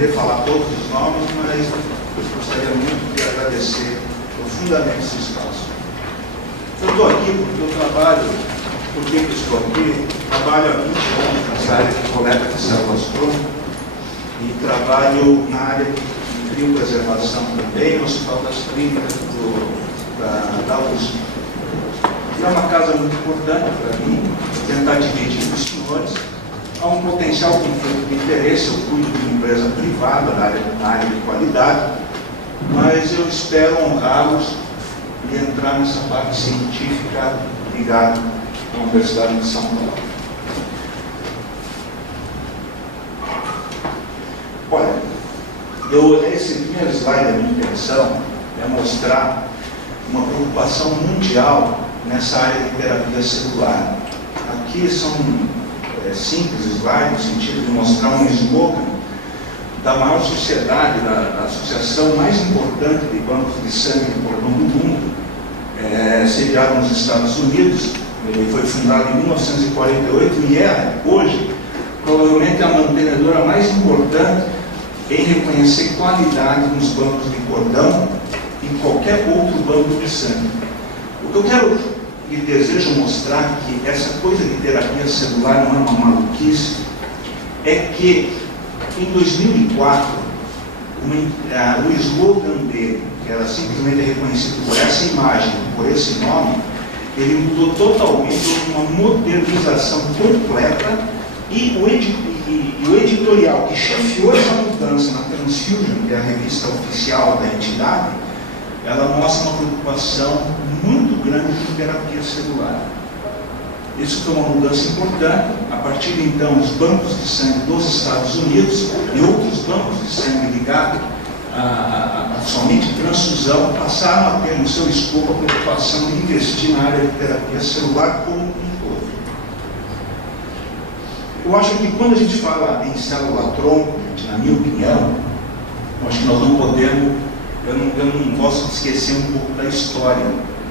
poder falar todos os nomes, mas gostaria muito de agradecer profundamente esse espaço. Eu estou aqui porque eu trabalho, por que eu estou aqui? Trabalho há 20 anos nessa área de coleta de células-tronco e trabalho na área de criopreservação também, no Hospital das Clínicas da USP. E é uma casa muito importante para mim, tentar dividir com os senhores. Há um potencial conflito de interesse, eu cuido de uma empresa privada na área de qualidade, mas eu espero honrá-los e entrar nessa parte científica ligada à Universidade de São Paulo. Olha, esse primeiro slide da minha intenção é mostrar uma preocupação mundial nessa área de terapia celular. Aqui são simples slides, no sentido de mostrar um slogan da maior sociedade, da associação mais importante de bancos de sangue de cordão do mundo, sediado nos Estados Unidos. Ele foi fundado em 1948 e é, hoje, provavelmente a mantenedora mais importante em reconhecer qualidade nos bancos de cordão e em qualquer outro banco de sangue. O que eu quero e desejo mostrar que essa coisa de terapia celular não é uma maluquice, é que em 2004, o slogan dele, que era simplesmente reconhecido por essa imagem, por esse nome, ele mudou totalmente, uma modernização completa, e o editorial que chefiou essa mudança na Transfusion, que é a revista oficial da entidade, ela mostra uma preocupação muito grande com terapia celular. Isso foi uma mudança importante. A partir de então, os bancos de sangue dos Estados Unidos e outros bancos de sangue ligados a somente transfusão passaram a ter no seu escopo a preocupação de investir na área de terapia celular como um todo. Eu acho que quando a gente fala em célula-tronco, na minha opinião, eu acho que nós não podemos, eu não posso esquecer um pouco da história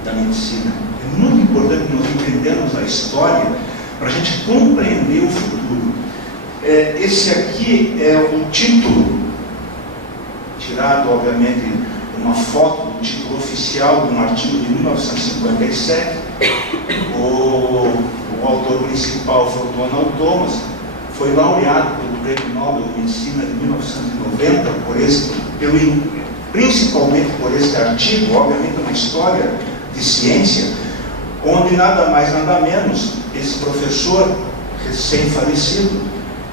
da medicina. É muito importante que nós entendamos a história para a gente compreender o futuro. Esse aqui é o título, tirado, obviamente, de uma foto do título oficial de um artigo de 1957. O autor principal foi o Donald Thomas, foi laureado pelo Prêmio Nobel de Medicina de 1990, principalmente por esse artigo, obviamente uma história de ciência, onde nada mais, nada menos, esse professor recém-falecido,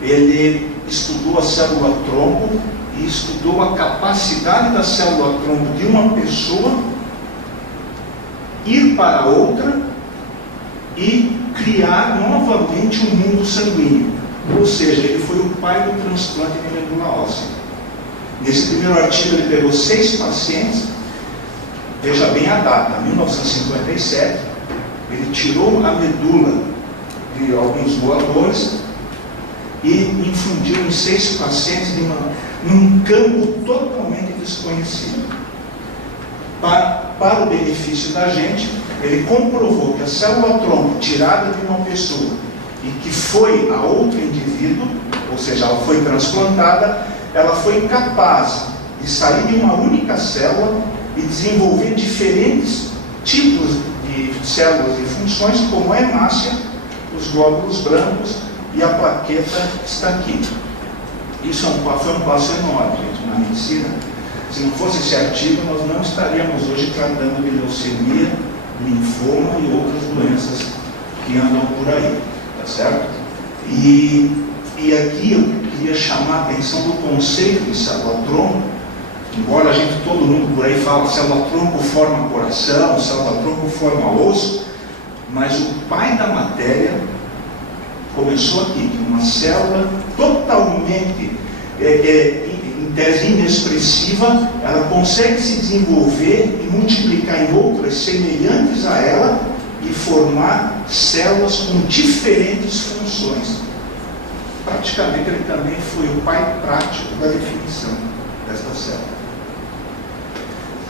ele estudou a célula-tronco e estudou a capacidade da célula-tronco de uma pessoa ir para outra e criar novamente um mundo sanguíneo. Ou seja, ele foi o pai do transplante de medula óssea. Nesse primeiro artigo ele pegou 6 pacientes, veja bem a data, 1957, ele tirou a medula de alguns doadores e infundiu em 6 pacientes num campo totalmente desconhecido. Para o benefício da gente, ele comprovou que a célula-tronco tirada de uma pessoa e que foi a outro indivíduo, ou seja, ela foi transplantada, ela foi capaz de sair de uma única célula e desenvolver diferentes tipos de células e funções, como a hemácia, os glóbulos brancos e a plaqueta que está aqui. Isso foi um passo enorme, gente, na medicina. Se não fosse esse artigo, nós não estaríamos hoje tratando de leucemia, linfoma e outras doenças que andam por aí, tá certo? E aqui eu queria chamar a atenção do conceito de célula-tronco. Embora todo mundo por aí fala célula-tronco forma coração, célula-tronco forma osso, mas o pai da matéria começou aqui, que uma célula totalmente, em tese inexpressiva, ela consegue se desenvolver e multiplicar em outras semelhantes a ela e formar células com diferentes funções. Praticamente ele também foi o pai prático da definição desta célula.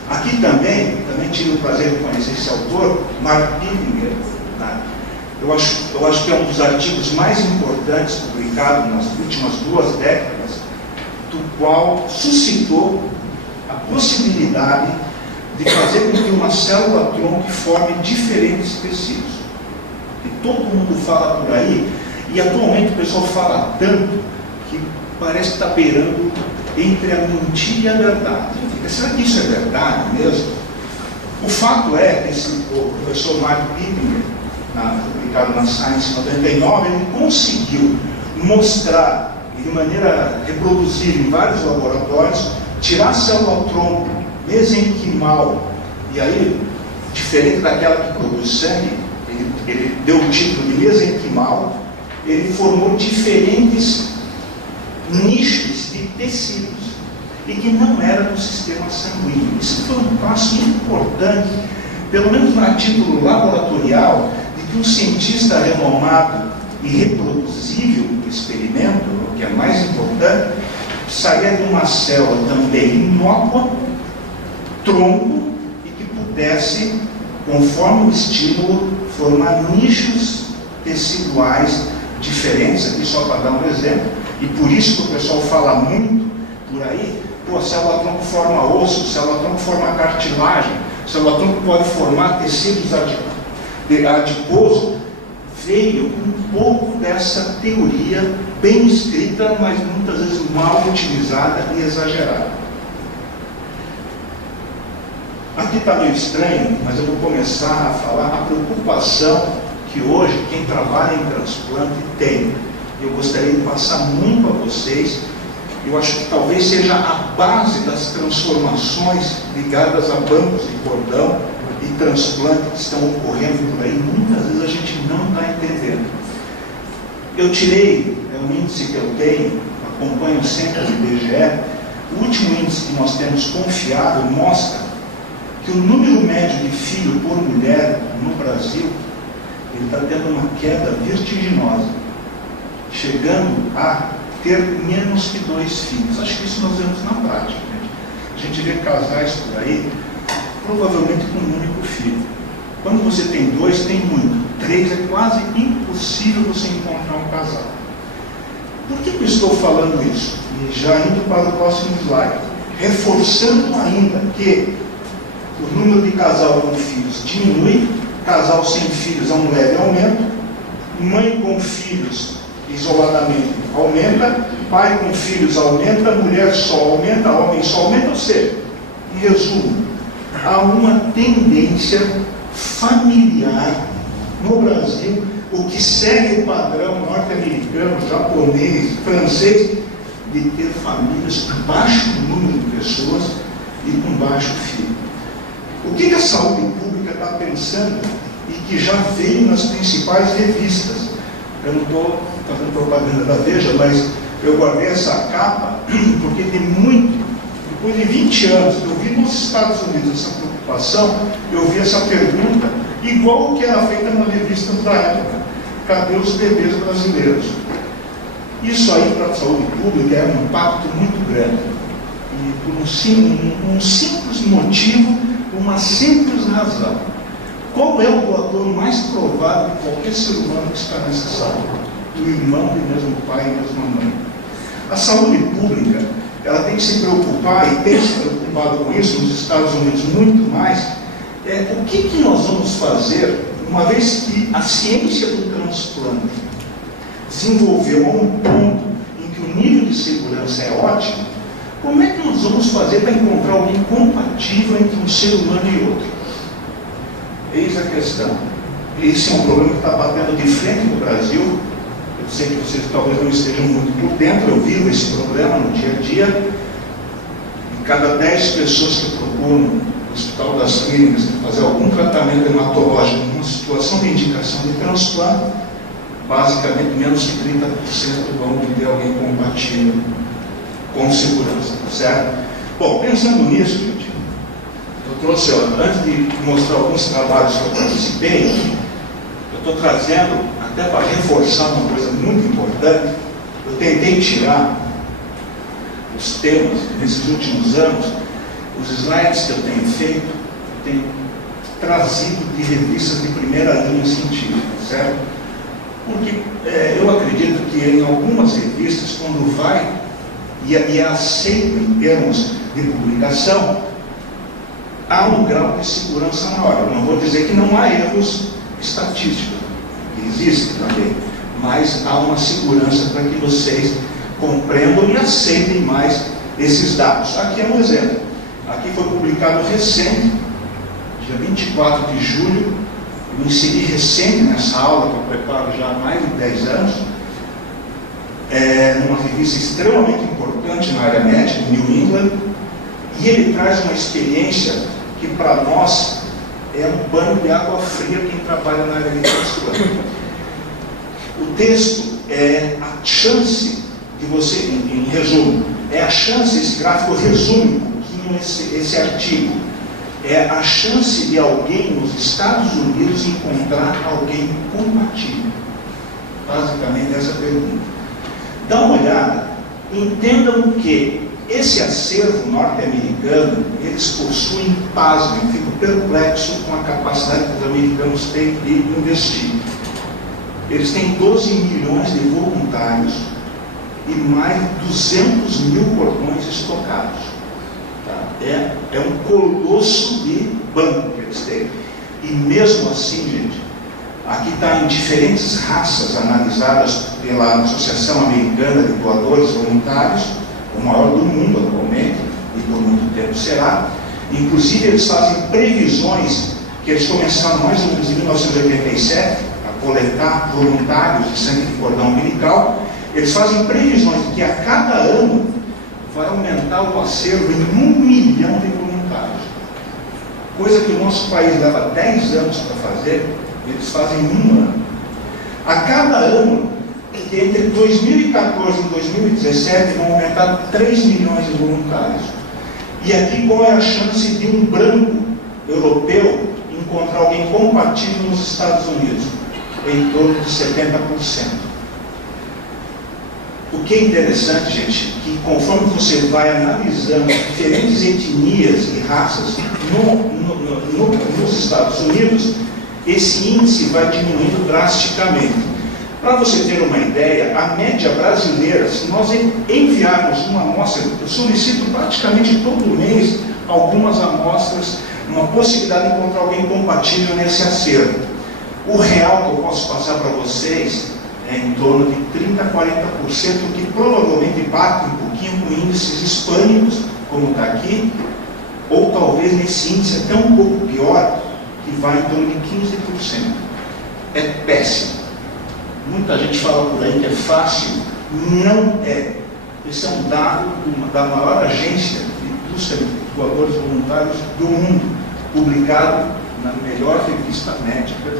Aqui também tive o prazer de conhecer esse autor, Mark Pivinger. Eu acho que é um dos artigos mais importantes publicados nas últimas 2 décadas do qual suscitou a possibilidade de fazer com que uma célula-tronco forme diferentes tecidos. E todo mundo fala por aí, e atualmente o pessoal fala tanto que parece que está beirando entre a mentira e a verdade. Será que isso é verdade mesmo? O fato é que o professor Mark Pittman, publicado na Science em 99, ele conseguiu mostrar de maneira reproduzível em vários laboratórios, tirar a célula-tronco mesenquimal, e aí, diferente daquela que produz sangue, ele deu o título de mesenquimal, ele formou diferentes nichos de tecidos, e que não era do sistema sanguíneo. Isso foi um passo importante, pelo menos a título laboratorial, de que um cientista renomado e reproduzível do experimento, o que é mais importante, saía de uma célula também inócua, tronco, e que pudesse, conforme o estímulo, formar nichos teciduais diferentes. Aqui só para dar um exemplo, e por isso que o pessoal fala muito por aí, a célula-tronco forma osso, a célula-tronco forma cartilagem, a célula-tronco pode formar tecidos adiposos. Veio um pouco dessa teoria bem escrita, mas muitas vezes mal utilizada e exagerada. Aqui está meio estranho, mas eu vou começar a falar a preocupação que hoje quem trabalha em transplante tem. Eu gostaria de passar muito a vocês. Eu acho que talvez seja a base das transformações ligadas a bancos de cordão e transplante que estão ocorrendo por aí. Muitas vezes a gente não está entendendo. Eu tirei, é um índice que eu tenho, acompanho sempre o IBGE, o último índice que nós temos confiável mostra que o número médio de filho por mulher no Brasil, ele está tendo uma queda vertiginosa, chegando a ter menos que 2 filhos. Acho que isso nós vemos na prática, né? A gente vê casais por aí, provavelmente com um único filho. Quando você tem 2, tem muito. 3 é quase impossível você encontrar um casal. Por que eu estou falando isso? E já indo para o próximo slide, reforçando ainda que o número de casal com filhos diminui, casal sem filhos há um leve aumento, mãe com filhos isoladamente aumenta, pai com filhos aumenta, mulher só aumenta, homem só aumenta. Ou seja, em resumo, há uma tendência familiar no Brasil, o que segue o padrão norte-americano, japonês, francês, de ter famílias com baixo número de pessoas e com baixo filho. O que a saúde pública está pensando e que já veio nas principais revistas? Eu não estou fazendo propaganda da Veja, mas eu guardei essa capa porque tem muito, depois de 20 anos, eu vi nos Estados Unidos essa preocupação, eu vi essa pergunta, igual o que era feita na revista da época: cadê os bebês brasileiros? Isso aí para a saúde pública é um impacto muito grande. E por um simples motivo, uma simples razão. Qual é o doador mais provável de qualquer ser humano que está nessa sala? O irmão do mesmo pai e mesma mãe. A saúde pública, ela tem que se preocupar, e tem se preocupado com isso nos Estados Unidos muito mais, o que nós vamos fazer, uma vez que a ciência do transplante desenvolveu a um ponto em que o nível de segurança é ótimo, como é que nós vamos fazer para encontrar alguém compatível entre um ser humano e outro? Eis a questão. Esse é um problema que está batendo de frente no Brasil. Eu sei que vocês talvez não estejam muito por dentro, eu vivo esse problema no dia a dia. De cada 10 pessoas que procuram o Hospital das Clínicas para fazer algum tratamento hematológico numa situação de indicação de transplante, basicamente menos de 30% vão ter alguém compatível com segurança, certo? Bom, pensando nisso, gente, eu trouxe, antes de mostrar alguns trabalhos que eu participei, eu estou trazendo, até para reforçar uma coisa muito importante, eu tentei tirar os temas nesses últimos anos, os slides que eu tenho feito, eu tenho trazido de revistas de primeira linha científica, certo? Porque eu acredito que em algumas revistas, quando vai e é aceito em termos de publicação, há um grau de segurança maior. Eu não vou dizer que não há erros estatísticos, que existem também, mas há uma segurança para que vocês compreendam e aceitem mais esses dados. Aqui é um exemplo. Aqui foi publicado recente, dia 24 de julho, eu inseri recente nessa aula, que eu preparo já há mais de 10 anos, numa revista extremamente importante na área médica, New England, e ele traz uma experiência que para nós é um banho de água fria quem trabalha na área de literatura. O texto é a chance de você, em resumo, é a chance, esse gráfico resume um pouquinho esse artigo, é a chance de alguém nos Estados Unidos encontrar alguém compatível. Basicamente essa pergunta. Dá uma olhada, entendam que esse acervo norte-americano, eles possuem, pasmem, eu fico perplexo com a capacidade que os americanos têm de investir. Eles têm 12 milhões de voluntários e mais de 200 mil cordões estocados. Tá? É um colosso de banco que eles têm. E mesmo assim, gente, aqui está em diferentes raças analisadas pela Associação Americana de Doadores Voluntários, o maior do mundo atualmente, e por muito tempo será. Inclusive, eles fazem previsões, que eles começaram mais ou menos em 1987, a coletar voluntários de sangue de cordão umbilical. Eles fazem previsões de que a cada ano vai aumentar o acervo em 1 milhão de voluntários. Coisa que o nosso país leva 10 anos para fazer, eles fazem em 1 ano. A cada ano, entre 2014 e 2017, vão aumentar 3 milhões de voluntários. E aqui qual é a chance de um branco europeu encontrar alguém compatível nos Estados Unidos? Em torno de 70%. O que é interessante, gente, que conforme você vai analisando diferentes etnias e raças nos Estados Unidos, esse índice vai diminuindo drasticamente. Para você ter uma ideia, a média brasileira, se nós enviarmos uma amostra, eu solicito praticamente todo mês algumas amostras, uma possibilidade de encontrar alguém compatível nesse acervo. O real que eu posso passar para vocês é em torno de 30% a 40%, que provavelmente bate um pouquinho com índices hispânicos, como está aqui, ou talvez nesse índice até um pouco pior, que vai em torno de 15%. É péssimo. Muita gente fala por aí que é fácil. Não é. Esse é um dado da maior agência de busca de doadores voluntários do mundo, publicado na melhor revista médica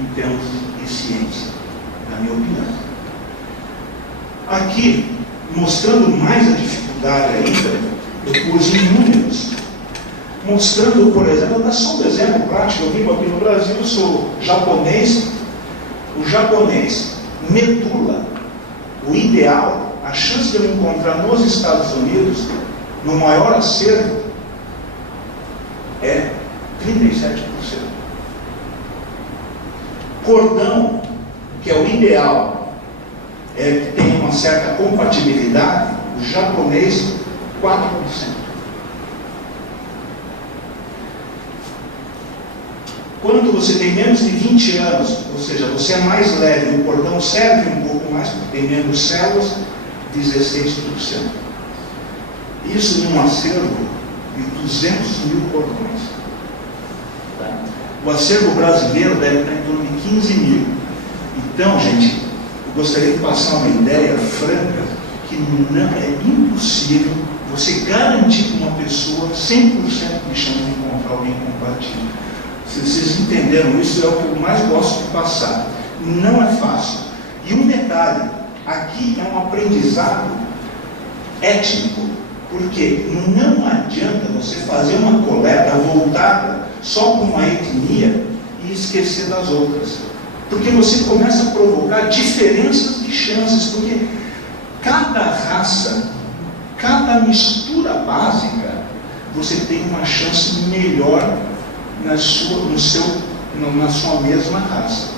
em termos de ciência, na minha opinião. Aqui, mostrando mais a dificuldade ainda, eu pus em números, mostrando, por exemplo, vou dar só um exemplo prático. Eu vivo aqui no Brasil, sou japonês. O japonês, medula, o ideal, a chance de eu encontrar nos Estados Unidos, no maior acervo, é 37%. Cordão, que é o ideal, que tem uma certa compatibilidade, o japonês, 4%. Quando você tem menos de 20 anos, ou seja, você é mais leve, o cordão serve um pouco mais, porque tem menos células, 16%. Isso num acervo de 200 mil cordões. Tá? O acervo brasileiro deve estar em torno de 15 mil. Então, gente, eu gostaria de passar uma ideia franca, que não é impossível você garantir que uma pessoa 100% de chance de encontrar alguém compatível. Se vocês entenderam isso, é o que eu mais gosto de passar. Não é fácil. E um detalhe, aqui é um aprendizado étnico, porque não adianta você fazer uma coleta voltada só para uma etnia e esquecer das outras. Porque você começa a provocar diferenças de chances, porque cada raça, cada mistura básica, você tem uma chance melhor na sua mesma raça.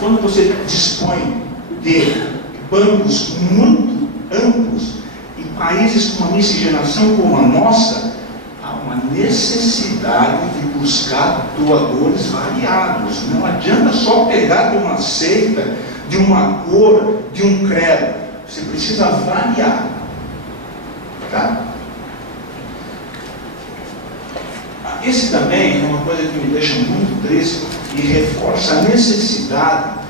Quando você dispõe de bancos muito amplos, países com uma miscigenação como a nossa, há uma necessidade de buscar doadores variados. Não adianta só pegar de uma seita, de uma cor, de um credo. Você precisa variar. Tá? Esse também é uma coisa que me deixa muito triste e reforça a necessidade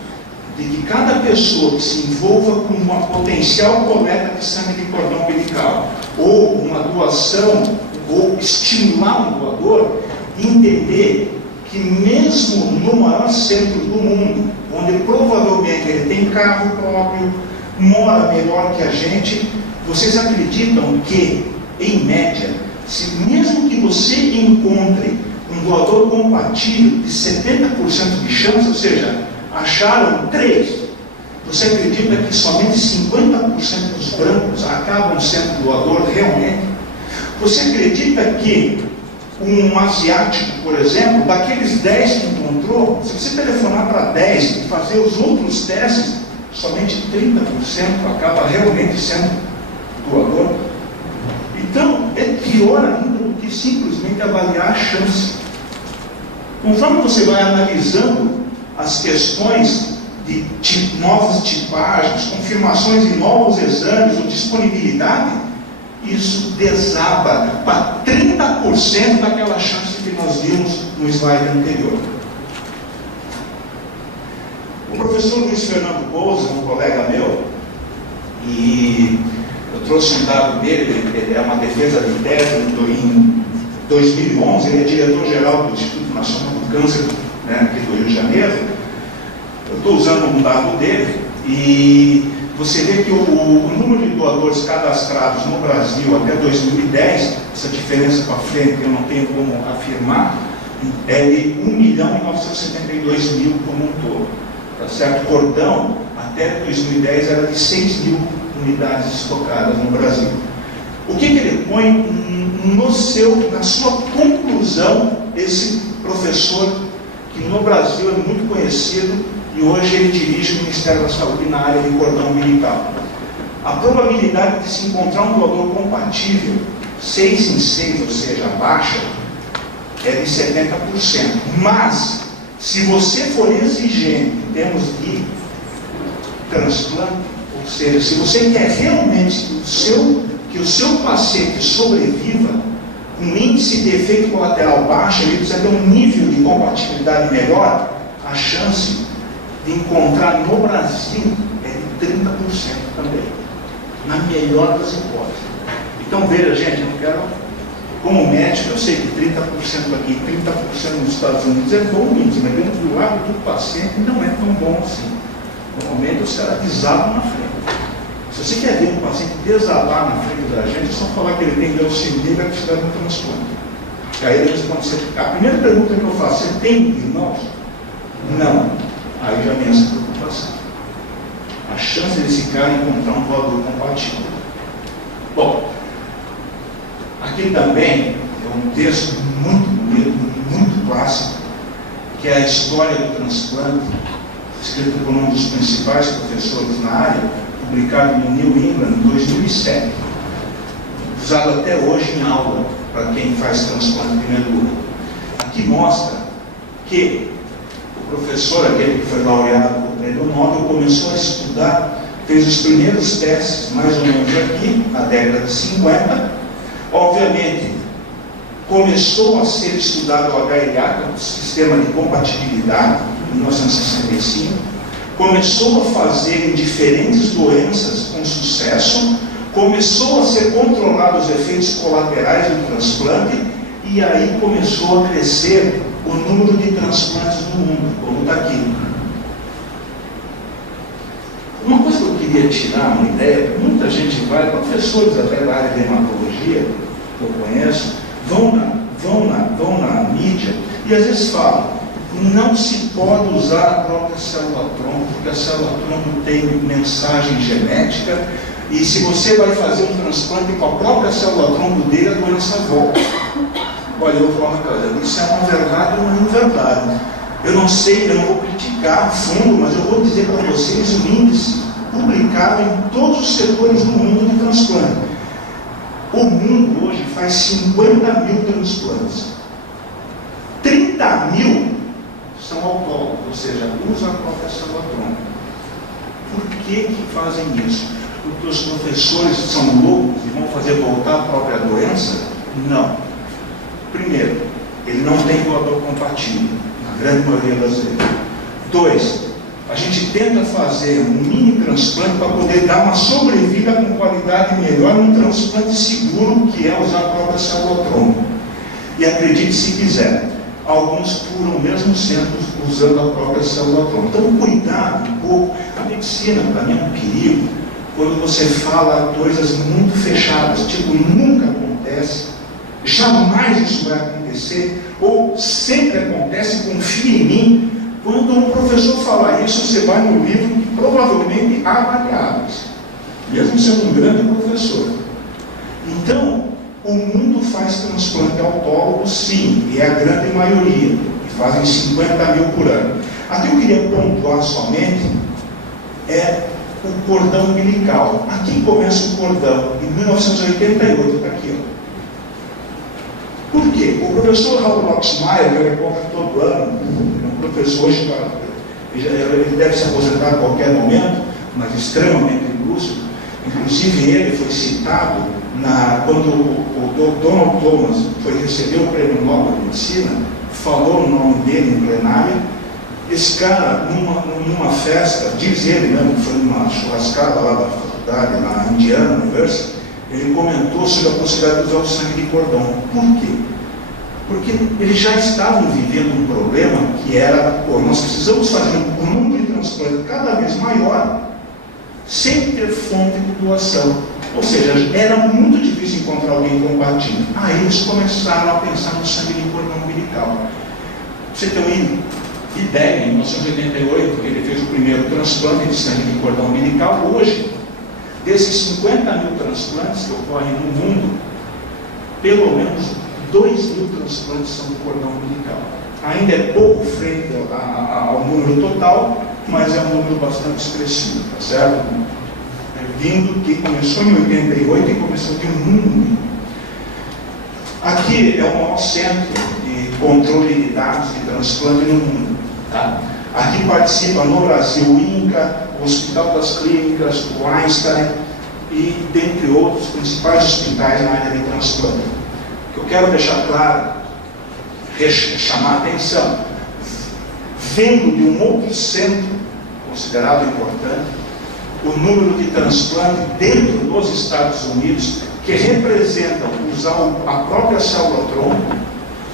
de que cada pessoa que se envolva com uma potencial coleta de sangue de cordão umbilical, ou uma doação, ou estimular um doador, entender que mesmo no maior centro do mundo, onde provavelmente ele tem carro próprio, mora melhor que a gente, vocês acreditam que, em média, se mesmo que você encontre um doador compatível de 70% de chance, ou seja, acharam 3, você acredita que somente 50% dos brancos acabam sendo doador realmente? Você acredita que um asiático, por exemplo, daqueles 10 que encontrou, se você telefonar para 10 e fazer os outros testes, somente 30% acaba realmente sendo doador? Então, é pior ainda do que simplesmente avaliar a chance. Conforme você vai analisando as questões de novas tipagens, confirmações de novos exames ou disponibilidade, isso desaba para 30% daquela chance que nós vimos no slide anterior. O professor Luiz Fernando Pousa, um colega meu, e eu trouxe um dado dele, ele é uma defesa de tese em 2011, ele é diretor-geral do Instituto Nacional do Câncer, aqui do Rio de Janeiro. Eu estou usando um dado dele e você vê que o número de doadores cadastrados no Brasil até 2010, essa diferença para frente eu não tenho como afirmar, é de 1.972.000 como um todo. Tá certo? Cordão, até 2010, era de 6.000 unidades estocadas no Brasil. O que ele põe na sua conclusão, esse professor, que no Brasil é muito conhecido, e hoje ele dirige o Ministério da Saúde na área de cordão umbilical. A probabilidade de se encontrar um doador compatível, 6 em 6, ou seja, baixa, é de 70%. Mas, se você for exigente em termos de transplante, ou seja, se você quer realmente que o seu paciente sobreviva, com índice de efeito colateral baixo, ele precisa ter um nível de compatibilidade melhor, a chance de encontrar no Brasil é de 30% também, na melhor das hipóteses. Então veja, gente, eu não quero, como médico, eu sei que 30% aqui, 30% nos Estados Unidos é bom índice, mas dentro do lado do paciente não é tão bom assim. Normalmente os caras desabam na frente. Se você quer ver um paciente desabar na frente da gente, é só falar que ele tem leucemia e vai precisar de um transplante. E aí ele responde, a primeira pergunta que eu faço, você tem irmãos? Não. Aí já vem essa preocupação. A chance desse cara encontrar um doador compatível. Bom, aqui também é um texto muito bonito, muito clássico, que é a história do transplante, escrito por um dos principais professores na área, publicado no New England em 2007, usado até hoje em aula para quem faz transplante de medula. Aqui mostra que o professor, aquele que foi laureado com o prêmio Nobel, começou a estudar, fez os primeiros testes, mais ou menos aqui, na década de 50. Obviamente, começou a ser estudado o HLA, que é o sistema de compatibilidade, em 1965. Começou a fazer em diferentes doenças com sucesso, começou a ser controlado os efeitos colaterais do transplante, e aí começou a crescer o número de transplantes no mundo, como está aqui. Uma coisa que eu queria tirar uma ideia, muita gente vai, professores até da área de hematologia, que eu conheço, vão na mídia e às vezes falam, não se pode usar a própria célula-tronco, porque a célula-tronco tem mensagem genética, e se você vai fazer um transplante com a própria célula-tronco dele, a doença volta. Olha, eu vou falar uma coisa, isso é uma verdade ou uma inverdade. Eu não sei, eu não vou criticar a fundo, mas eu vou dizer para vocês o índice publicado em todos os setores do mundo de transplante. O mundo hoje faz 50 mil transplantes. 30 mil são autólogos, ou seja, usam a própria célula-tronco. Por que fazem isso? Porque os professores são loucos e vão fazer voltar a própria doença? Não. Primeiro, ele não tem doador compatível, na grande maioria das vezes. 2, a gente tenta fazer um mini transplante para poder dar uma sobrevida com qualidade melhor num transplante seguro, que é usar a própria célula-tronco. E acredite se quiser, alguns curam mesmo sendo usando a própria célula-tronco. Então, cuidado um pouco. A medicina, para mim, é um perigo quando você fala coisas muito fechadas, tipo, nunca acontece, jamais isso vai acontecer, ou sempre acontece, confia em mim. Quando um professor falar isso, você vai no livro que provavelmente há variáveis, mesmo sendo um grande professor. Então, o mundo faz transplante autólogo, sim, e é a grande maioria, e fazem 50 mil por ano. Aqui eu queria pontuar somente o cordão umbilical. Aqui começa o cordão, em 1988, está aqui, ó. Por quê? O professor Raul Loxmaier, que eu encontro todo ano, é um professor hoje, ele deve se aposentar a qualquer momento, mas extremamente lúcido. Inclusive ele foi citado quando o Donald Thomas foi receber o Prêmio Nobel de Medicina, falou o nome dele em plenária. Esse cara, numa festa, diz ele mesmo, foi numa churrascada lá da faculdade, na Indiana University, ele comentou sobre a possibilidade de usar o sangue de cordão. Por quê? Porque eles já estavam vivendo um problema que era, nós precisamos fazer um número de transplante cada vez maior, sem ter fonte de doação. Ou seja, era muito difícil encontrar alguém compatível. Aí eles começaram a pensar no sangue de cordão umbilical. Você tem uma ideia, em 1988, ele fez o primeiro transplante de sangue de cordão umbilical. Hoje, desses 50 mil transplantes que ocorrem no mundo, pelo menos 2 mil transplantes são de cordão umbilical. Ainda é pouco frente ao número total, mas é um número bastante expressivo, tá certo? Vindo que começou em 88 e começou de um mundo. Aqui é o maior centro de controle de dados de transplante no mundo. Tá? Aqui participa no Brasil o INCA, o Hospital das Clínicas, o Einstein e, dentre outros, principais hospitais na área de transplante. O que eu quero deixar claro, chamar a atenção, vendo de um outro centro considerado importante, o número de transplante dentro dos Estados Unidos, que representa usar a própria célula-tronco,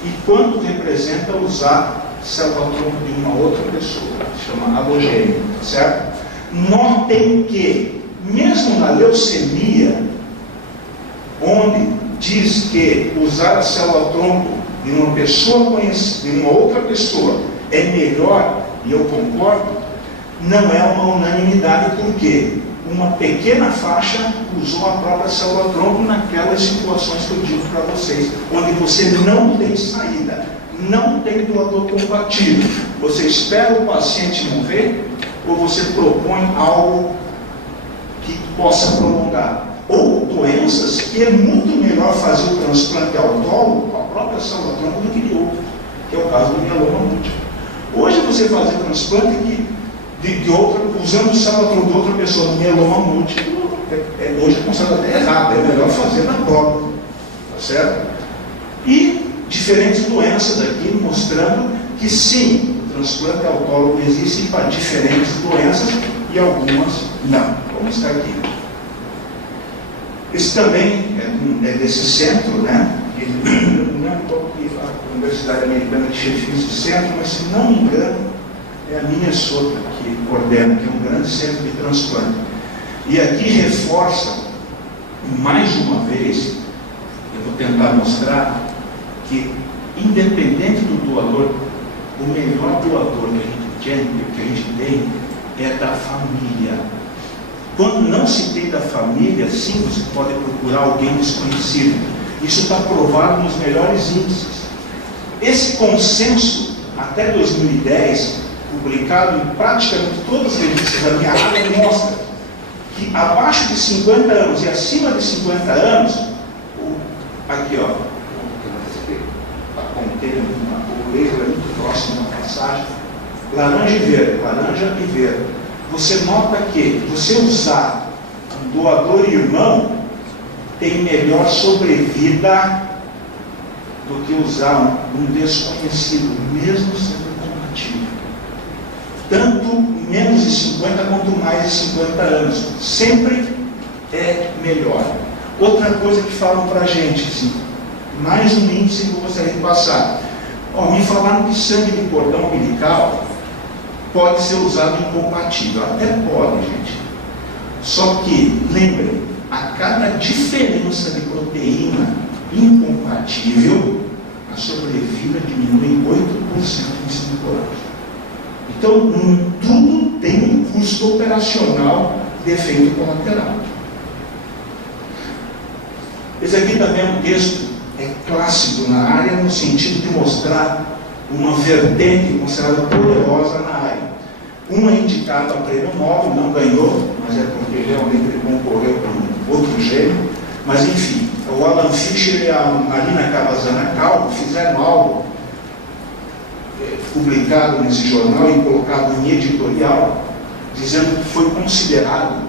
e quanto representa usar célula-tronco de uma outra pessoa, chama alogênico, certo? Notem que, mesmo na leucemia, onde diz que usar a célula-tronco de uma pessoa conhecida, de uma outra pessoa, é melhor, e eu concordo, não é uma unanimidade, porque uma pequena faixa usou a própria célula-tronco naquelas situações que eu digo para vocês, onde você não tem saída, não tem doador compatível. Você espera o paciente morrer, ou você propõe algo que possa prolongar. Ou doenças que é muito melhor fazer o transplante autólogo com a própria célula-tronco do que de outro, que é o caso do mieloma múltiplo. Hoje você fazer transplante de outra, usando célula-tronco de outra pessoa no mieloma múltiplo, hoje é considerado até errado, é melhor fazer na própria, tá certo? E diferentes doenças aqui mostrando que sim, o transplante autólogo existe para diferentes doenças e algumas não, como está aqui. Esse também é desse centro, né? Ele não é a Universidade Americana de Sheffield esse centro, mas se não me engano, é a Minnesota que coordena, que é um grande centro de transplante. E aqui reforça, mais uma vez, eu vou tentar mostrar que, independente do doador, o melhor doador que a gente tem é da família. Quando não se tem da família, sim, você pode procurar alguém desconhecido. Isso está provado nos melhores índices. Esse consenso, até 2010, publicado em praticamente todas as revistas da minha área, mostra que abaixo de 50 anos e acima de 50 anos, Aqui, ó, apontei, o leito é muito próximo da passagem. Laranja e verde. Você nota que você usar um doador irmão tem melhor sobrevida do que usar um desconhecido, mesmo sendo compatível. Tanto menos de 50 quanto mais de 50 anos. Sempre é melhor. Outra coisa que falam para a gente, assim, mais um índice que eu gostaria de passar. Me falaram que sangue de cordão umbilical pode ser usado incompatível. Até pode, gente. Só que, lembrem, a cada diferença de proteína incompatível, a sobrevida diminui 8% em 5 anos. Então, tudo tem um custo operacional de efeito colateral. Esse aqui também é um texto clássico na área, no sentido de mostrar uma vertente considerada poderosa na área. Uma é indicada ao prêmio Nobel, não ganhou, mas é porque realmente ele concorreu com outro gênio. Mas enfim, o Alan Fisher e a Marina Cavazana-Calvo fizeram algo publicado nesse jornal e colocado em editorial, dizendo que foi considerado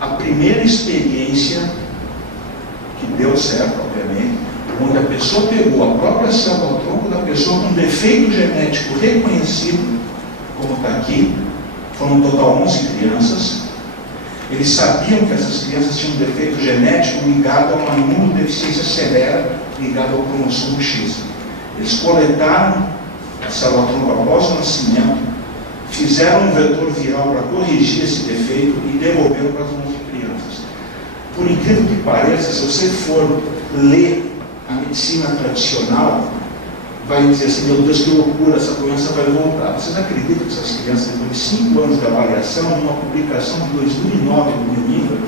a primeira experiência que deu certo, obviamente, onde a pessoa pegou a própria célula ao tronco da pessoa com defeito genético reconhecido, como está aqui. Foram um total 11 crianças. Eles sabiam que essas crianças tinham um defeito genético ligado a uma imunodeficiência severa ligada ao cromossomo X. Eles coletaram a célula tronco após o nascimento, fizeram um vetor viral para corrigir esse defeito e devolveram para as 11 crianças. Por incrível que pareça, se você for ler a medicina tradicional, vai dizer assim: meu Deus, que loucura, essa doença vai voltar. Vocês acreditam que essas crianças, depois de 5 anos de avaliação, uma publicação de 2009 do New England,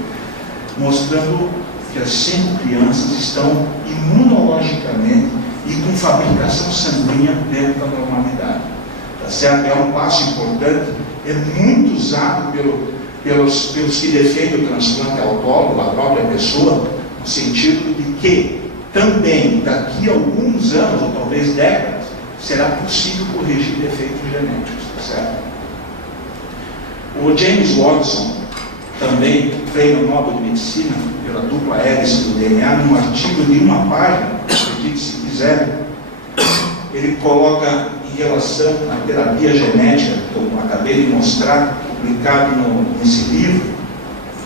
mostrando que as 5 crianças estão imunologicamente e com fabricação sanguínea dentro da normalidade. Tá certo? É um passo importante, é muito usado pelos que defendem o transplante autólogo da própria pessoa, no sentido de que também daqui a alguns anos, ou talvez décadas, será possível corrigir defeitos genéticos, certo? O James Watson, também prêmio Nobel de Medicina, pela dupla hélice do DNA, num artigo de uma página, acredite se quiser, ele coloca em relação à terapia genética, que eu acabei de mostrar, publicado nesse livro,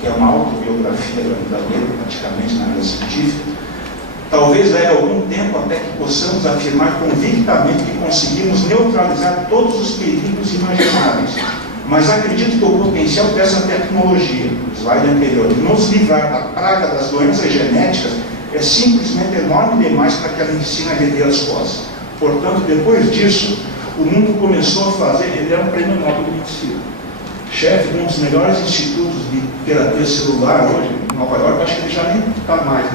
que é uma autobiografia dele, praticamente na área científica. Talvez leve algum tempo até que possamos afirmar convictamente que conseguimos neutralizar todos os perigos imagináveis. Mas acredito que o potencial dessa tecnologia, no slide anterior, de nos livrar da praga das doenças genéticas, é simplesmente enorme demais para que a medicina render as costas. Portanto, depois disso, o mundo começou a fazer, ele era um prêmio Nobel de Medicina. Chefe de um dos melhores institutos de terapia celular hoje, em Nova York, acho que ele já nem está mais,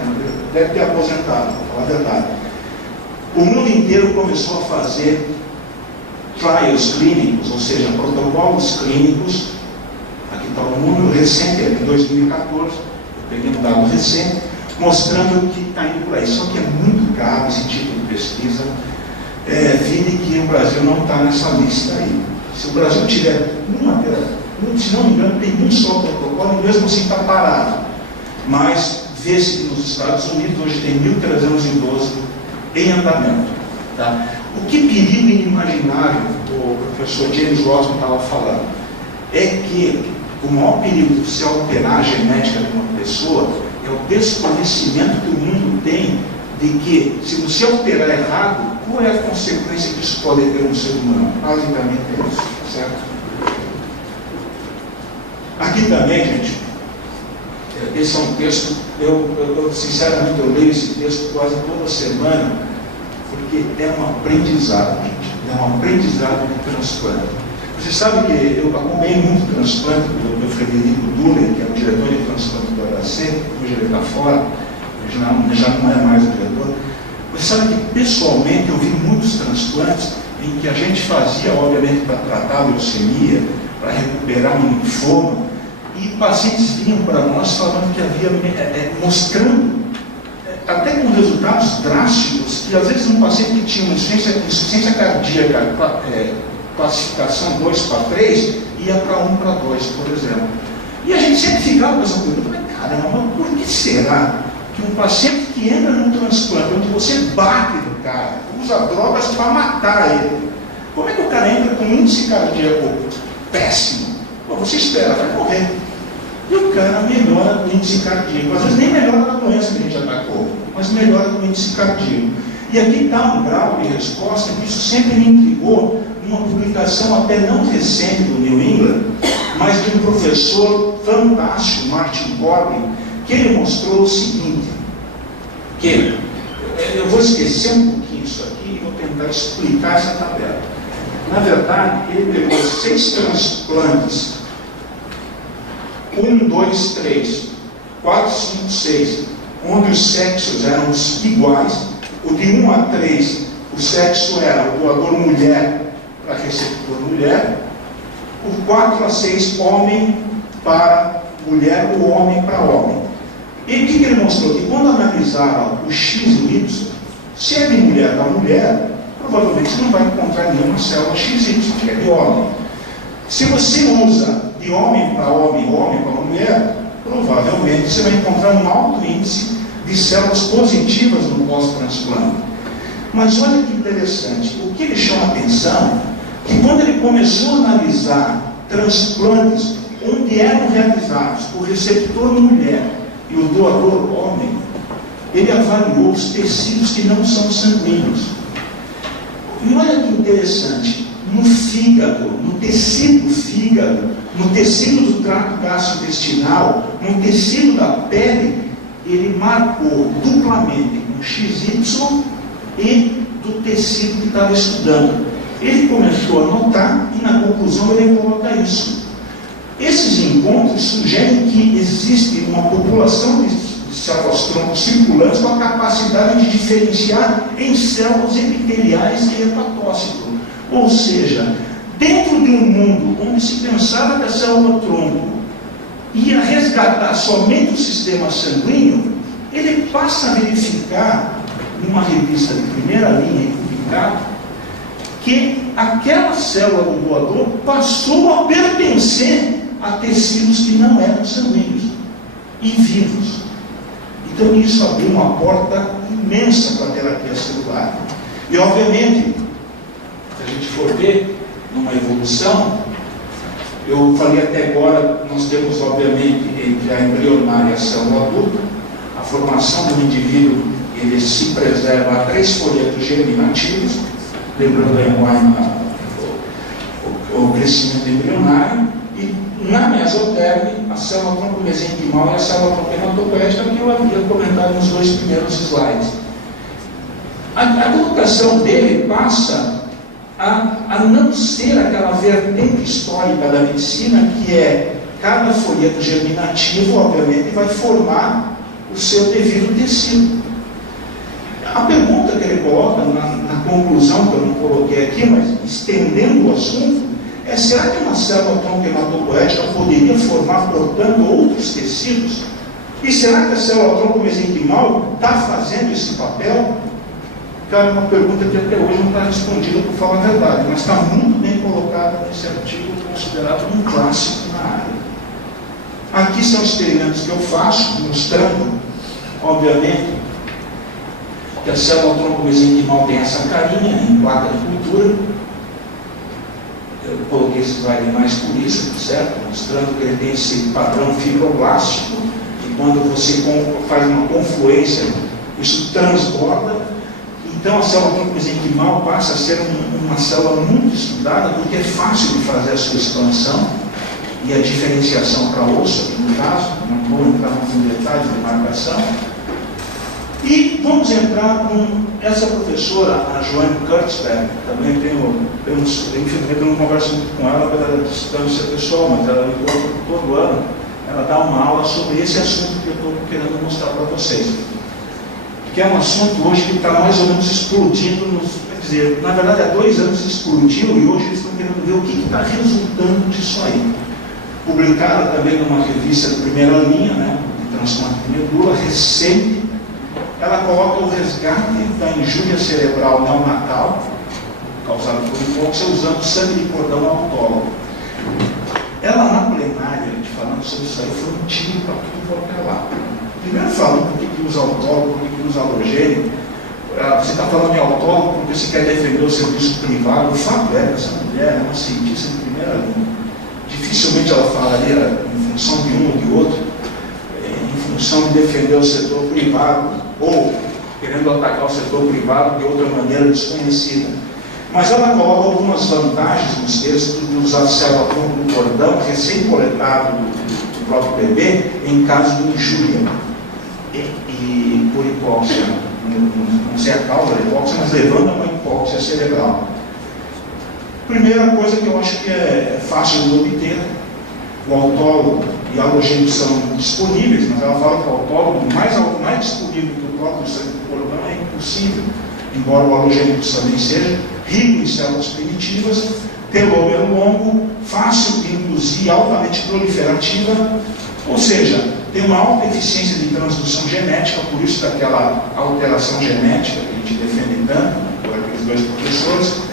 deve ter aposentado, para falar a verdade. O mundo inteiro começou a fazer trials clínicos, ou seja, protocolos clínicos. Aqui está um número recente, é de 2014, eu peguei um dado recente, mostrando que está indo por aí. Só que é muito caro esse tipo de pesquisa, vide que o Brasil não está nessa lista aí. Se o Brasil tiver uma terapia, se não me engano, tem um só protocolo, e mesmo assim está parado. Mas vê-se que nos Estados Unidos hoje tem 1.312 em andamento. Tá? O que perigo inimaginável o professor James Watson estava falando é que o maior perigo de se alterar a genética de uma pessoa é o desconhecimento que o mundo tem de que, se você alterar errado, qual é a consequência que isso pode ter no ser humano? Basicamente é isso, certo? Aqui também, gente, esse é um texto, eu sinceramente eu leio esse texto quase toda semana, porque é um aprendizado, gente, é um aprendizado de transplante. Você sabe que eu acompanhei muito transplante do Frederico Duller, que é o diretor de transplante do HC, hoje ele está fora, já não é mais o diretor. Você sabe que pessoalmente eu vi muitos transplantes em que a gente fazia, obviamente, para tratar a leucemia, para recuperar um linfoma, e pacientes vinham para nós falando que havia, mostrando até com resultados drásticos, que às vezes um paciente que tinha uma insuficiência cardíaca, classificação 2 para 3, ia para 1 para 2, por exemplo. E a gente sempre ficava com essa pergunta, mas caramba, por que será que um paciente que entra num transplante, onde você bate no cara, usa drogas para matar ele, como é que o cara entra com um índice cardíaco péssimo? Pô, você espera, vai morrer. E o cara melhora o índice cardíaco. Às vezes nem melhora a doença que a gente atacou, mas melhora o índice cardíaco. E aqui está um grau de resposta que isso sempre me intrigou numa publicação até não recente do New England, mas de um professor fantástico, Martin Corbin, que ele mostrou o seguinte, que eu vou esquecer um pouquinho isso aqui e vou tentar explicar essa tabela. Na verdade, ele pegou 6 transplantes, 1, 2, 3, 4, 5, 6, onde os sexos eram iguais. O de 1 a 3, o sexo era o doador mulher para receptor mulher, o 4 a 6, homem para mulher, o homem para homem. E o que ele mostrou? Que quando analisaram o X e o Y, se é de mulher para mulher, provavelmente você não vai encontrar nenhuma célula XY, que é de homem. Se você usa de homem para homem, homem para mulher, provavelmente você vai encontrar um alto índice de células positivas no pós-transplante. Mas olha que interessante, o que ele chama a atenção é que quando ele começou a analisar transplantes onde eram realizados o receptor mulher e o doador homem, ele avaliou os tecidos que não são sanguíneos. E olha que interessante, no fígado, no tecido do fígado, no tecido do trato gastrointestinal, no tecido da pele, ele marcou duplamente um XY e do tecido que estava estudando. Ele começou a notar e na conclusão ele coloca isso. Esses encontros sugerem que existe uma população de células-tronco circulantes com a capacidade de diferenciar em células epiteliais e hepatócito. Ou seja, dentro de um mundo onde se pensava que a célula-tronco ia resgatar somente o sistema sanguíneo, ele passa a verificar, numa revista de primeira linha publicada, que aquela célula do doador passou a pertencer a tecidos que não eram sanguíneos e vivos. Então isso abriu uma porta imensa para a terapia celular. E obviamente, se a gente for ver numa evolução, eu falei até agora, nós temos obviamente entre a embrionária e a célula adulta, a formação do indivíduo, ele se preserva a 3 folhetos germinativos, lembrando aí o crescimento embrionário, e na mesoderme, a célula tronco mesenquimal e a célula tronco hematopoética, que eu havia comentado nos 2 primeiros slides. A colocação dele passa a não ser aquela vertente histórica da medicina, que é cada folheto germinativo, obviamente, vai formar o seu devido tecido. A pergunta que ele coloca na conclusão, que eu não coloquei aqui, mas estendendo o assunto, é: será que uma célula tronco hematopoética poderia formar, portanto, outros tecidos? E será que a célula tronco mesenquimal está fazendo esse papel? Cara, é uma pergunta que até hoje não está respondida, por falar a verdade, mas está muito bem colocada nesse artigo, considerado um clássico na área. Aqui são experimentos que eu faço, mostrando, obviamente, que a célula tronco mesenquimal tem essa carinha em placa de cultura. Eu coloquei esse slide mais por isso, certo? Mostrando que ele tem esse padrão fibroblástico, e quando você faz uma confluência, isso transborda. Então a célula tronco mesenquimal passa a ser uma célula muito estudada, porque é fácil de fazer a sua expansão e a diferenciação para osso, aqui no caso, não vou entrar nos detalhes de marcação. E vamos entrar com essa professora, a Joanne Kurtzberg. Também infelizmente eu não converso muito com ela pela distância pessoal, mas ela me encontra todo ano. Ela dá uma aula sobre esse assunto que eu estou querendo mostrar para vocês. Que é um assunto hoje que está mais ou menos explodindo, quer dizer, na verdade há 2 anos explodiu e hoje eles estão querendo ver o que está resultando disso aí. Publicada também numa revista de primeira linha, né, de transplante de medula, recente, ela coloca o resgate da injúria cerebral neonatal, causada por hipóxia, usando sangue de cordão autólogo. Ela, na plenária, falando sobre isso aí, foi um tiro para tudo quanto é lá. Primeiro falando por que usa autólogo, por que usa halogênio. Você está falando em autólogo porque você quer defender o serviço privado. O fato é que essa mulher é uma cientista de primeira linha. Dificilmente ela falaria em função de um ou de outro, em função de defender o setor privado, ou querendo atacar o setor privado de outra maneira desconhecida. Mas ela coloca algumas vantagens nos textos de usar célula-tronco do cordão recém-coletado do próprio bebê em caso de injúria e por hipóxia. Não sei a causa da hipóxia, mas levando a uma hipóxia cerebral. Primeira coisa que eu acho que é fácil de obter, o autólogo e a halogênio são disponíveis, mas ela fala que o autólogo mais disponível que o próprio sangue do cordão é impossível, embora o halogênio também seja rico em células primitivas, telômero longo, fácil de induzir, altamente proliferativa, ou seja, tem uma alta eficiência de transdução genética, por isso daquela alteração genética que a gente defende tanto, por aqueles dois professores.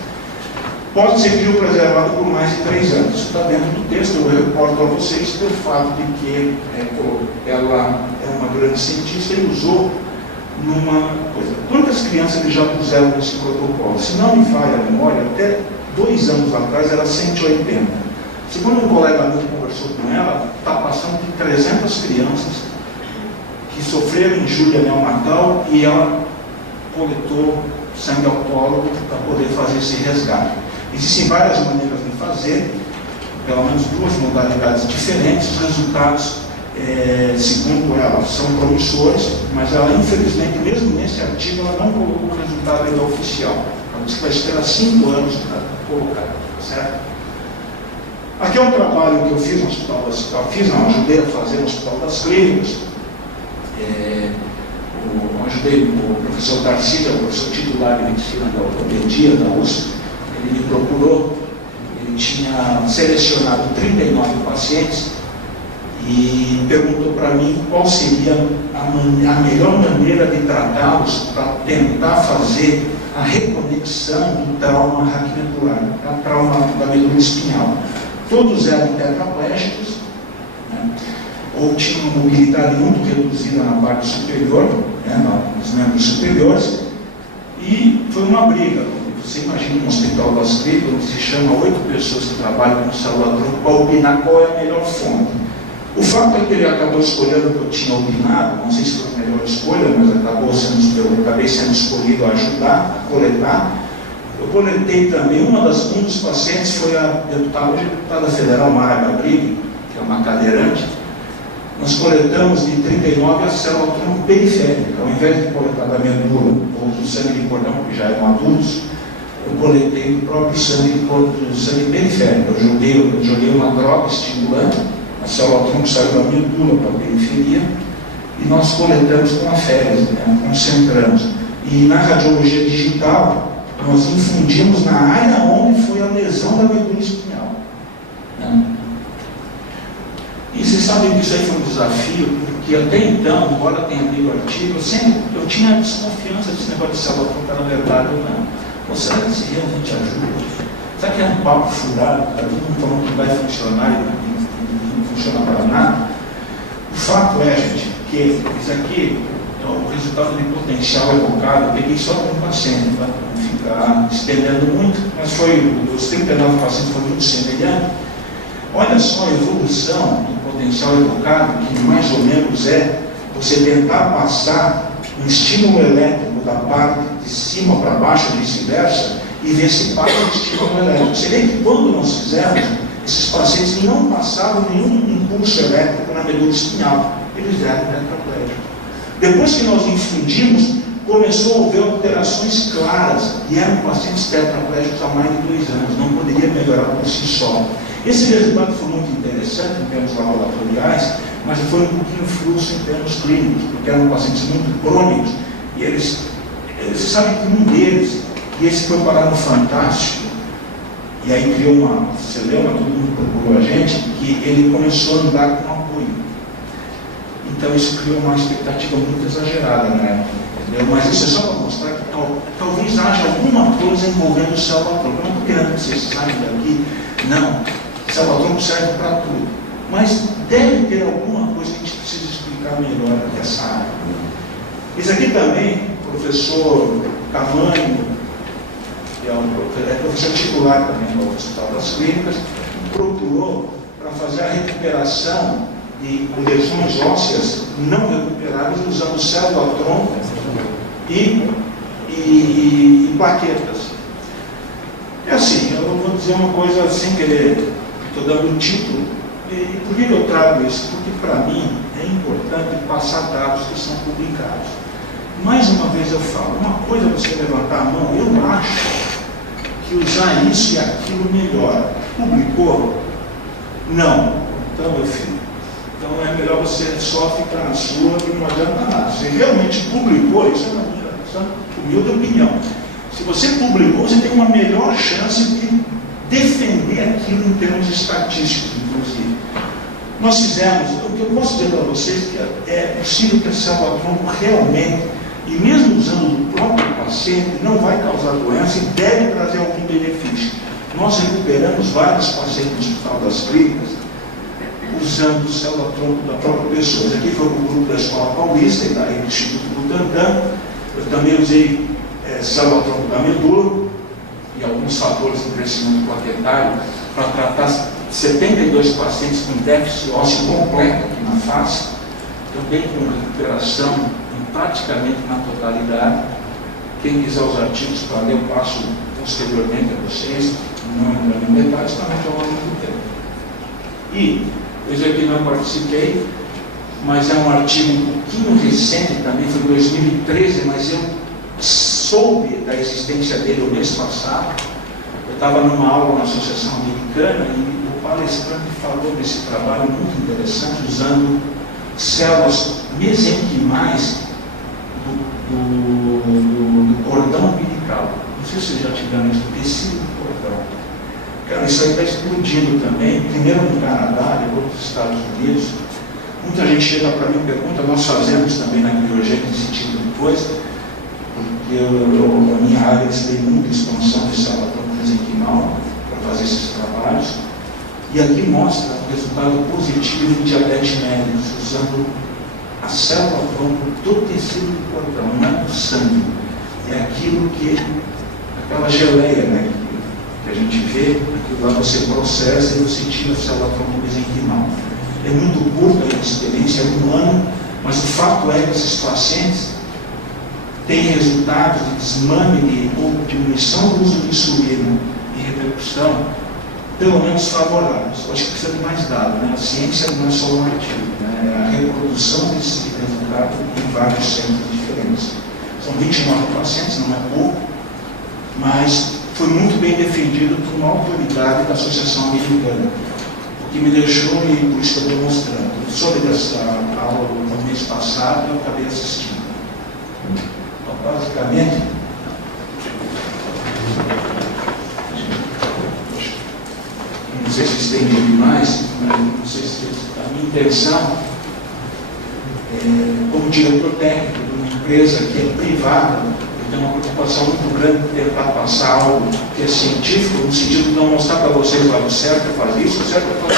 Pode ser criopreservado por mais de 3 anos. Isso está dentro do texto, eu reporto a vocês pelo fato de que ela é uma grande cientista e usou numa coisa. Quantas crianças eles já puseram nesse protocolo? Se não me falha a memória, até 2 anos atrás era 180. Segundo um colega meu conversou com ela, está passando de 300 crianças que sofreram injúria neonatal e ela coletou sangue autólogo para poder fazer esse resgate. Existem várias maneiras de fazer, pelo menos 2 modalidades diferentes. Os resultados, segundo ela, são promissores, mas ela, infelizmente, mesmo nesse artigo, ela não colocou o resultado ainda oficial. Ela disse que vai esperar 5 anos para colocar, certo? Aqui é um trabalho que eu fiz no Hospital das Clínicas, ajudei a fazer no Hospital das Clínicas. Ajudei o professor Darcy, o professor titular de medicina da ortopedia da USP. Ele me procurou, ele tinha selecionado 39 pacientes e perguntou para mim qual seria a melhor maneira de tratá-los para tentar fazer a reconexão do trauma raquimedular, o trauma da medula espinhal. Todos eram tetraplégicos, né, ou tinham uma mobilidade muito reduzida na parte superior, né, nos membros superiores, e foi uma briga. Você imagina um hospital das clínicas, onde se chama 8 pessoas que trabalham com célula-tronco para opinar qual é a melhor fonte. O fato é que ele acabou escolhendo o que eu tinha opinado, não sei se foi a melhor escolha, mas eu acabei sendo escolhido a ajudar, a coletar. Eu coletei também, um dos pacientes foi a deputada federal Mara Gabrilli, que é uma cadeirante. Nós coletamos de 39 a célula-tronco periférica, ao invés de coletar da medula ou do sangue de cordão, que já eram adultos, eu coletei o próprio sangue periférico. Eu joguei uma droga estimulante, a célula-tronco saiu da medula para a periferia, e nós coletamos com aféres, né, concentramos. E na radiologia digital, nós infundimos na área onde foi a lesão da medula espinhal. Né? E vocês sabem que isso aí foi um desafio, porque até então, embora tenha lido o artigo, eu tinha desconfiança desse negócio de célula-tronco, na verdade ou não. Ou será que isso realmente ajuda? Será que é um papo furado? Está todo mundo falando que vai funcionar e não funciona para nada? O fato é, gente, que isso aqui é o resultado de potencial evocado. Eu peguei só um paciente, para não ficar estendendo muito, mas os 39 pacientes foram muito semelhantes. Olha só a evolução do potencial evocado, que mais ou menos é você tentar passar um estímulo elétrico da parte de cima para baixo, vice-versa, e ver se passa o estímulo elétrico. Você vê que quando nós fizemos, esses pacientes não passavam nenhum impulso elétrico na medula espinhal, eles eram tetraplégicos. Depois que nós infundimos, começou a haver alterações claras, e eram pacientes tetraplégicos há mais de 2 anos, não poderia melhorar por si só. Esse resultado foi muito interessante em termos laboratoriais, mas foi um pouquinho fluxo em termos clínicos, porque eram pacientes muito crônicos, e você sabe que um deles, e esse foi parar no Fantástico, e aí criou uma celeuma, todo mundo procurou a gente, que ele começou a andar com apoio. Então isso criou uma expectativa muito exagerada na época. entendeu? Mas isso é só para mostrar que talvez haja alguma coisa envolvendo o céu-tronco. Eu não estou querendo que vocês saiam daqui, não. O céu-tronco serve para tudo. Mas deve ter alguma coisa que a gente precisa explicar melhor nessa área. Isso aqui também, o professor Cavanho, que é professor titular também no Hospital das Clínicas, procurou para fazer a recuperação de lesões ósseas não recuperáveis usando célula-tronco e plaquetas. É assim, eu vou dizer uma coisa sem querer, estou dando o título. E por que eu trago isso? Porque para mim é importante passar dados que são publicados. Mais uma vez eu falo, uma coisa é você levantar a mão, eu acho que usar isso e aquilo melhora. Publicou? Não. Então, meu filho, então é melhor você só ficar na sua e não adianta nada. Se realmente publicou, isso é uma minha humilde opinião. Se você publicou, você tem uma melhor chance de defender aquilo em termos estatísticos, inclusive. Nós fizemos, o que eu posso dizer para vocês que é possível que a célula-tronco realmente, e mesmo usando o próprio paciente, não vai causar doença e deve trazer algum benefício. Nós recuperamos vários pacientes no Hospital das Clínicas usando célula-tronco da própria pessoa. Esse aqui foi o grupo da Escola Paulista e daí do Instituto Butantan. Eu também usei célula-tronco da medula e alguns fatores de crescimento plaquetário para tratar 72 pacientes com déficit ósseo completo aqui na face, também com recuperação praticamente na totalidade. Quem quiser os artigos para ler, eu passo posteriormente a vocês, não entrando em detalhes, também ao longo do tempo. E, esse aqui não participei, mas é um artigo um pouquinho recente também, foi em 2013, mas eu soube da existência dele o mês passado. Eu estava numa aula na Associação Americana e o palestrante falou desse trabalho muito interessante, usando células mesenquimais do cordão umbilical. Não sei se vocês já tiveram isso, tecido do cordão. Cara, isso aí está explodindo também, primeiro no Canadá, depois nos Estados Unidos. Muita gente chega para mim e pergunta, nós fazemos também na criogênica esse tipo de coisa, porque a minha área tem muita expansão de célula-tronco mesenquimal para fazer esses trabalhos. E aqui mostra o resultado positivo em diabetes mellitus, usando a célula-tronco do tecido do cordão, não é do sangue. É aquilo que, aquela geleia, né, que a gente vê, aquilo lá você processa e você tira a célula-tronco mesenquimal. É muito curta a experiência, é 1 ano, mas o fato é que esses pacientes têm resultados de desmame ou diminuição do uso de insulina e repercussão, pelo menos favoráveis. Eu acho que precisa de mais dados, né? A ciência não é só um artigo, né? É a reprodução desse resultado em vários centros diferentes. São 29 pacientes, não é pouco, mas foi muito bem defendido por uma autoridade da Associação Americana, o que me deixou, e por isso eu estou mostrando. Eu soube dessa aula no mês passado e eu acabei assistindo. Então, basicamente, não sei se estendi demais, mas não sei se a minha intenção, como diretor técnico de uma empresa que é privada, eu tenho uma preocupação muito grande de tentar passar algo que é científico, no sentido de não mostrar para vocês, olha, o certo é fazer isso, o certo é fazer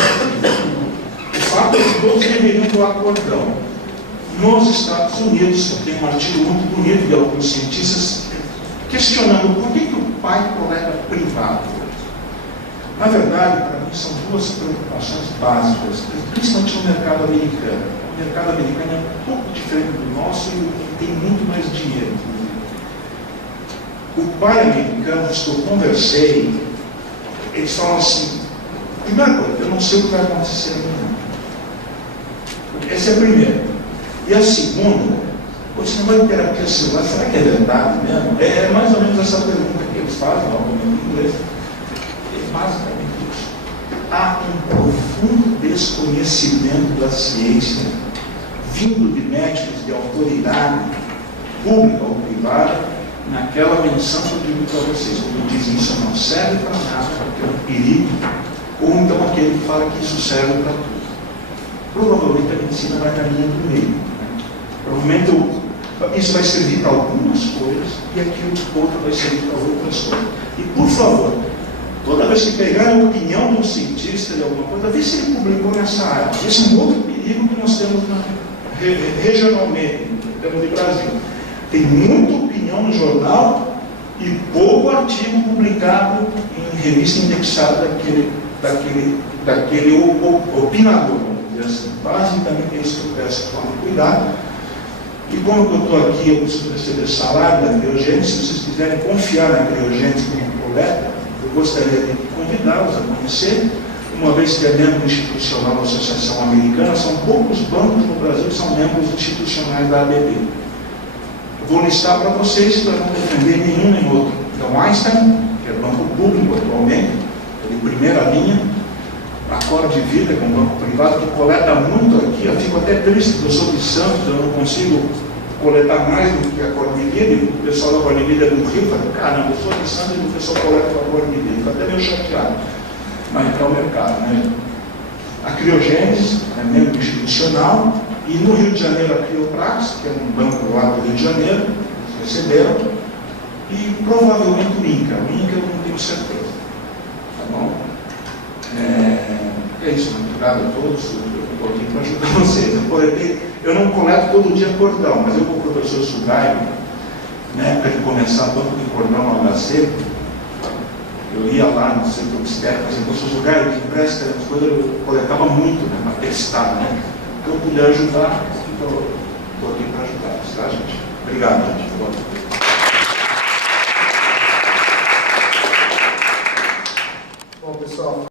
aquilo. O fato é que todos deveriam doar cordão. Nos Estados Unidos, tem um artigo muito bonito de alguns cientistas questionando por que o pai coleta privado. Na verdade, para mim, são duas preocupações básicas, principalmente no mercado americano. O mercado americano é um pouco diferente do nosso e tem muito mais dinheiro. O pai americano, que eu conversei, eles falam assim, primeira coisa, eu não sei o que vai acontecer amanhã. Essa é a primeira. E a segunda, você não vai ter terapia celular, será que é verdade mesmo? É mais ou menos essa pergunta que eles fazem, obviamente em inglês. Basicamente isso. Há um profundo desconhecimento da ciência, vindo de médicos de autoridade, pública ou privada, naquela menção que eu digo para vocês, quando dizem isso não serve para nada, porque é um perigo, ou então aquele que fala que isso serve para tudo. Provavelmente a medicina vai na linha do meio. Né? Provavelmente Isso vai servir para algumas coisas e aquilo outro vai servir para outras coisas. E, por favor, toda vez que pegar a opinião de um cientista de alguma coisa, vê se ele publicou nessa área. Esse é um outro perigo que nós temos regionalmente, em termos de Brasil. Tem muita opinião no jornal e pouco artigo publicado em revista indexada daquele opinador, vamos dizer assim. Basicamente é isso que eu peço, tomar cuidado. E como eu estou aqui, eu preciso receber salário da criogênese. Se vocês quiserem confiar na criogênese como coleta, eu gostaria de convidá-los a conhecer, uma vez que é membro institucional da Associação Americana. São poucos bancos no Brasil que são membros institucionais da ABB. Eu vou listar para vocês, para não defender nenhum nem outro. Então, Einstein, que é banco público atualmente, é de primeira linha. Acorde de Vida, que é um banco privado que coleta muito aqui. Eu fico até triste, porque eu sou de Santos, eu não consigo coletar mais do que a Acorde de Vida, e o pessoal da Acorde de Vida é do Rio. Eu falei, caramba, eu sou de Santos e o pessoal coleta a Acorde de Vida. Fico até meio chateado. Mas é o mercado, né? A Criogênese é membro institucional, e no Rio de Janeiro a Crioprax, que é um banco lá do Rio de Janeiro, receberam, e provavelmente o INCA. O INCA eu não tenho certeza. Tá bom? É isso, muito obrigado a todos. Eu estou aqui para ajudar vocês. Eu não coleto todo dia cordão, mas eu com o professor Sugai, na época de começar banco de cordão no HC, eu ia lá no centro obstétrico, assim, professor Sugai, que empresta as coisas, eu coletava muito, né, para testar, né? Então eu puder ajudar, estou aqui para ajudar, tá, gente? Obrigado, gente. Bom, pessoal.